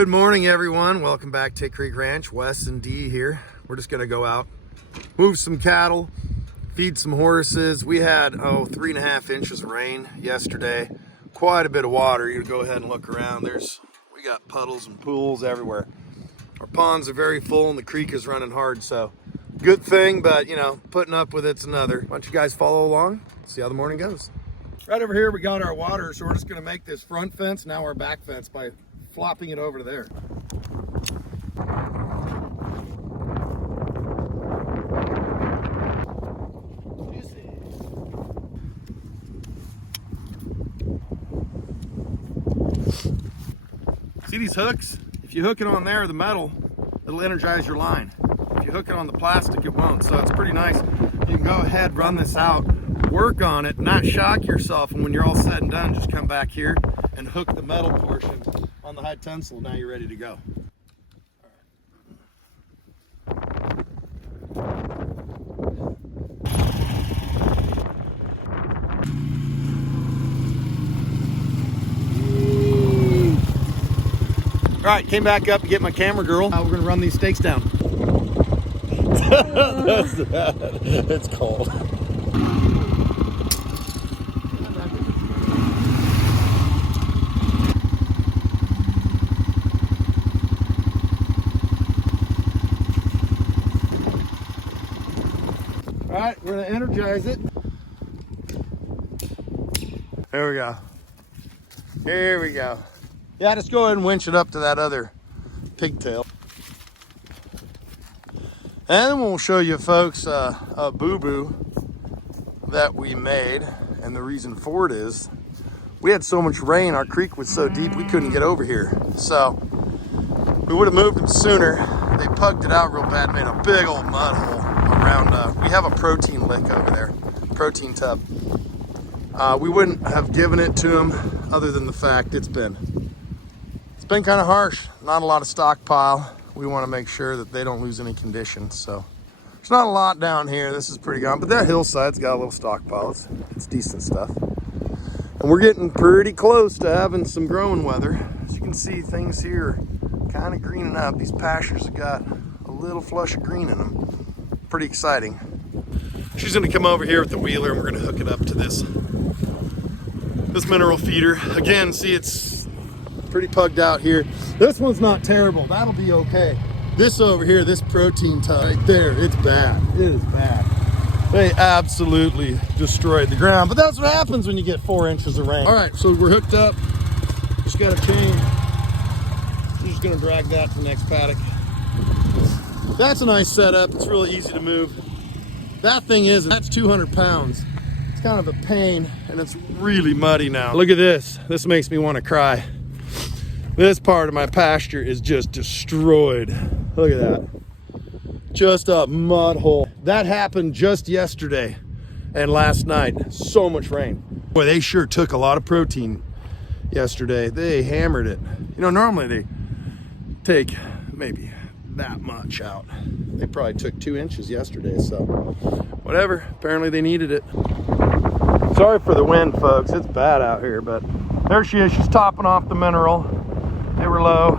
Good morning, everyone. Welcome back to Creek Ranch. Wes and Dee here. We're just gonna go out, move some cattle, feed some horses. We had 3.5 inches of rain yesterday. Quite a bit of water. You go ahead and look around. We got puddles and pools everywhere. Our ponds are very full and the creek is running hard, so good thing, but you know, putting up with it's another. Why don't you guys follow along, see how the morning goes. Right over here we got our water, so we're just gonna make this front fence now our back fence by flopping it over to there. See these hooks? If you hook it on there, the metal, it'll energize your line. If you hook it on the plastic, it won't. So it's pretty nice. You can go ahead, run this out, work on it, not shock yourself, and when you're all said and done, just come back here and hook the metal portion on the high tensile. Now you're ready to go. All right, came back up to get my camera girl. Now we're gonna run these stakes down. It's cold. All right, we're gonna energize it. There we go. Here we go. Yeah, just go ahead and winch it up to that other pigtail. And then we'll show you folks a boo-boo that we made. And the reason for it is we had so much rain, our creek was so deep we couldn't get over here. So we would have moved them sooner. They pugged it out real bad, made a big old mud hole around, we have a protein lick over there, protein tub. We wouldn't have given it to them other than the fact it's been kind of harsh, not a lot of stockpile. We want to make sure that they don't lose any condition. So there's not a lot down here. This is pretty gone, but that hillside's got a little stockpile. It's decent stuff. And we're getting pretty close to having some growing weather. As you can see, things here are kind of greening up. These pastures have got a little flush of green in them. Pretty exciting. She's gonna come over here with the wheeler and we're gonna hook it up to this mineral feeder. Again, see, it's pretty pugged out here. This one's not terrible. That'll be okay. This over here, this protein tub right there, it's bad. It is bad. They absolutely destroyed the ground, but that's what happens when you get 4 inches of rain. All right, so we're hooked up. Just got a chain. I'm just gonna drag that to the next paddock. That's a nice setup. It's really easy to move. That thing that's 200 pounds. It's kind of a pain, and it's really muddy now. Look at this. This makes me want to cry. This part of my pasture is just destroyed. Look at that. Just a mud hole. That happened just yesterday and last night. So much rain. Boy, they sure took a lot of protein yesterday. They hammered it. You know, normally they take maybe that much out. They probably took 2 inches yesterday, so whatever. Apparently they needed it. Sorry for the wind, folks. It's bad out here, but there she is. She's topping off the mineral. They were low.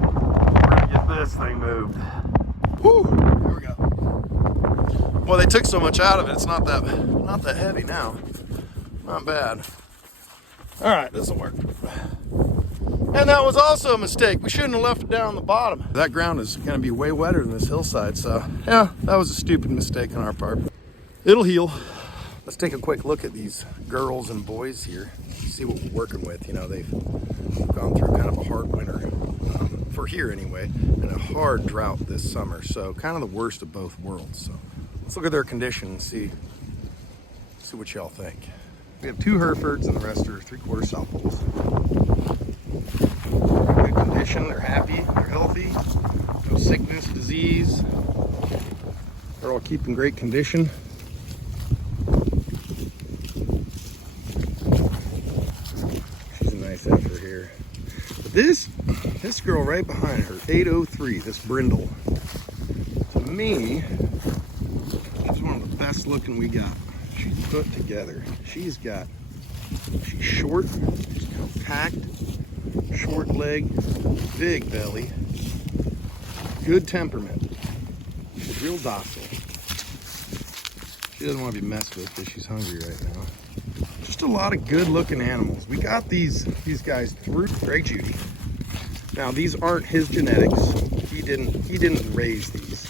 We're gonna get this thing moved. Whew, here we go. Well, they took so much out of it, it's not that heavy now. Not bad. All right, this will work. And that was also a mistake. We shouldn't have left it down on the bottom. That ground is gonna be way wetter than this hillside, so yeah, that was a stupid mistake on our part. It'll heal. Let's take a quick look at these girls and boys here. See what we're working with. You know, they've gone through kind of a hard winter, for here anyway, and a hard drought this summer. So kind of the worst of both worlds. So let's look at their condition and see what y'all think. We have 2 Herefords and the rest are 3/4 Southwolds. Good condition, they're happy, they're healthy, no sickness, disease. They're all keeping great condition. Heifer here. But this girl right behind her, 803, this brindle, to me, she's one of the best looking we got. She's put together. She's got She's short, she's compact, short leg, big belly, good temperament. She's real docile. She doesn't want to be messed with because she's hungry right now. Just a lot of good looking animals. We got these guys through Gray Judy. Now these aren't his genetics. He didn't raise these.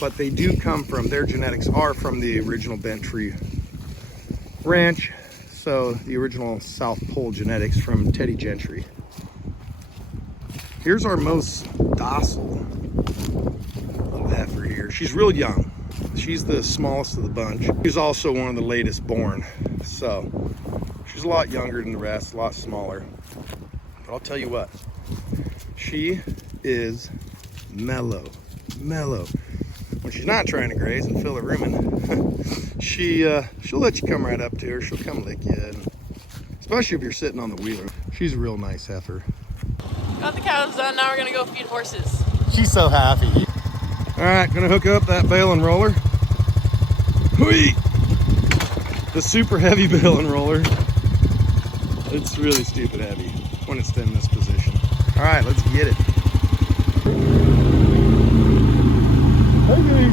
But they do come from, their genetics are from the original Bent Tree Ranch. So the original South Pole genetics from Teddy Gentry. Here's our most docile little heifer here. She's real young. She's the smallest of the bunch. She's also one of the latest born. So she's a lot younger than the rest, a lot smaller. But I'll tell you what, she is mellow. When she's not trying to graze and fill her rumen, she'll let you come right up to her. She'll come lick you, and especially if you're sitting on the wheeler. She's a real nice heifer. Got the cows done, now we're gonna go feed horses. She's so happy. All right, gonna hook up that bale and roller. Whee! The super heavy bale and roller. It's really stupid heavy when it's in this position. All right, let's get it. Hey guys,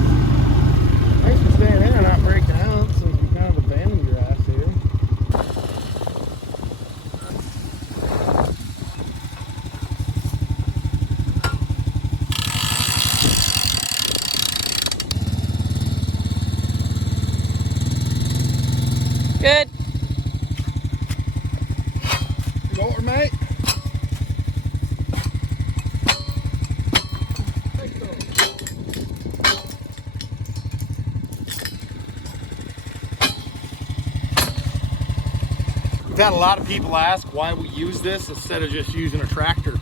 thanks for staying in and not breaking out since we kind of abandoned your ass here. Good. Go over, mate. We've had a lot of people ask why we use this instead of just using a tractor.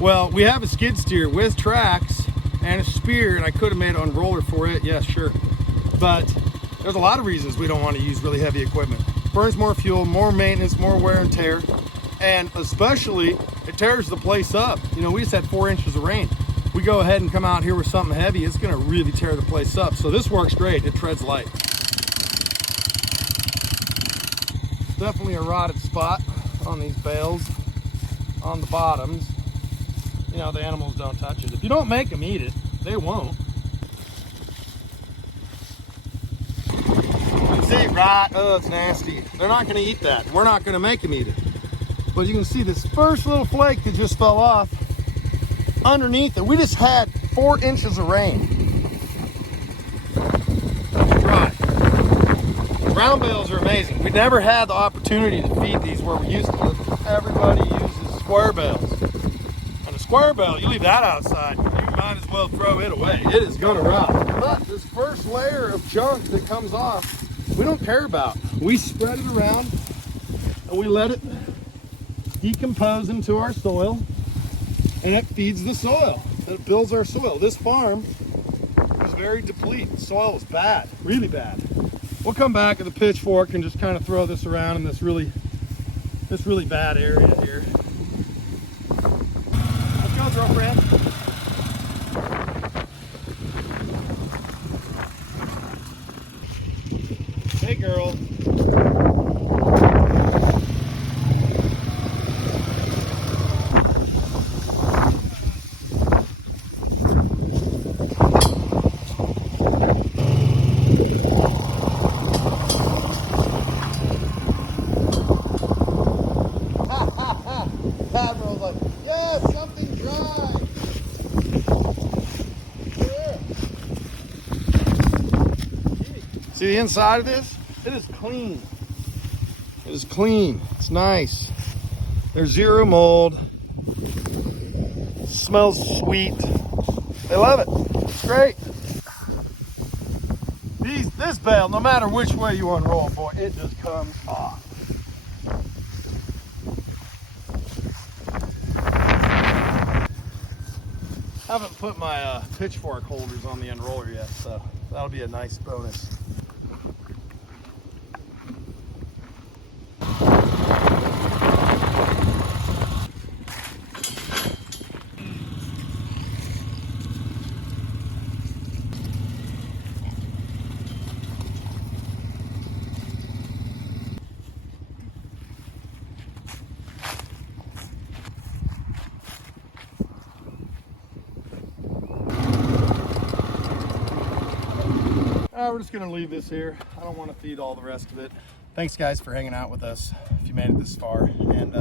Well, we have a skid steer with tracks and a spear, and I could have made an unroller for it, yes, sure. But there's a lot of reasons we don't want to use really heavy equipment. Burns more fuel, more maintenance, more wear and tear, and especially it tears the place up. You know, we just had 4 inches of rain. We go ahead and come out here with something heavy, it's gonna really tear the place up. So this works great, it treads light. Definitely a rotted spot on these bales, on the bottoms. You know, the animals don't touch it. If you don't make them eat it, they won't. You can see rot, oh, it's nasty. They're not gonna eat that. We're not gonna make them eat it. But you can see this first little flake that just fell off underneath it. We just had 4 inches of rain. It's dry. Brown bales are amazing. We never had the opportunity to feed these where we used to. Everybody uses square bales. And a square bale, you leave that outside, you might as well throw it away. It is gonna rot. But this first layer of junk that comes off, we don't care about. We spread it around and we let it decompose into our soil, and it feeds the soil. It builds our soil. This farm is very depleted. The soil is bad, really bad. We'll come back with a pitchfork and just kind of throw this around in this really bad area here. Let's go, girlfriend. Hey, girl. Admiral's like, yes, something dry. Yeah. See the inside of this? It is clean. It is clean. It's nice. There's zero mold. It smells sweet. They love it. It's great. This bale, no matter which way you unroll, boy, it just comes off. I haven't put my pitchfork holders on the unroller yet, so that'll be a nice bonus. We're just gonna leave this here. I don't want to feed all the rest of it. Thanks guys for hanging out with us, if you made it this far. And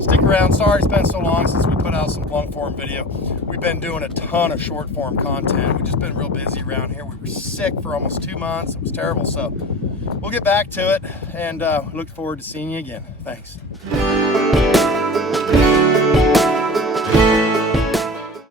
stick around. Sorry it's been so long since we put out some long form video. We've been doing a ton of short form content. We've just been real busy around here. We were sick for almost 2 months. It was terrible. So we'll get back to it, and look forward to seeing you again. Thanks.